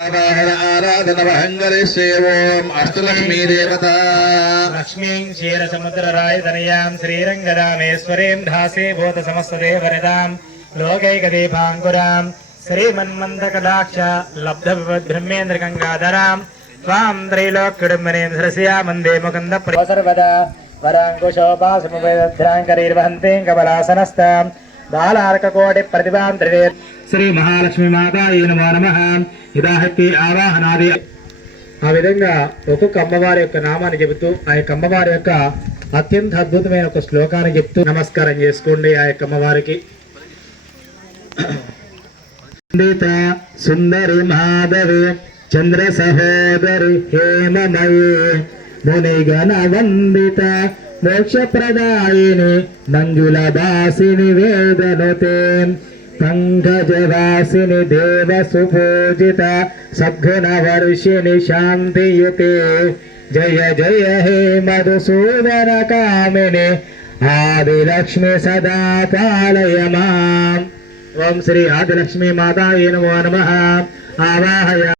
आराधनमहङ्गरिष्येवोम् अष्टलक्ष्मी देवता लक्ष्मीं क्षीरसमुद्ररायतनयां श्रीरङ्गरामेश्वरीं धासे भूतसमस्तदेवनितां लोकैकदीपाङ्कुरां श्रीमन्मन्दकटाक्ष लब्धविपद्ब्रह्मेन्द्रगङ्गाधरां त्वां त्रैलोक्यडुम्बनीं धरस्या वन्दे मुकुन्दप्रिय सर्वदा वराङ्कुशोपासमुपैदध्राङ्करीर्वहन्तीं कमलासनस्तां बालार्ककोटि प्रतिभां त्रिवेद श्री महालक्ष्मी माता नमो नमः హిదాహతి ఆవాహనాది ఆ విధంగా ఒక్కొక్క అమ్మవారి యొక్క నామాన్ని చెబుతూ ఆ యొక్క అమ్మవారి యొక్క అత్యంత అద్భుతమైన ఒక శ్లోకాన్ని చెప్తూ నమస్కారం చేసుకోండి ఆ యొక్క అమ్మవారికి. సుందరి మాధవి చంద్ర సహోదరి హేమమయీ మునిగణ వందిత మోక్షప్రదాయిని మంజుల దాసిని వేదనతే पंकजवासिनि देव सुपूजित सद्गुणवर्षिणि शान्तियुते जय जय हे मधुसूदन कामिनि आदिलक्ष्मी सदा पालय माम्. ओम श्री आदिलक्ष्मी मातायै नमो नमः. आवाहय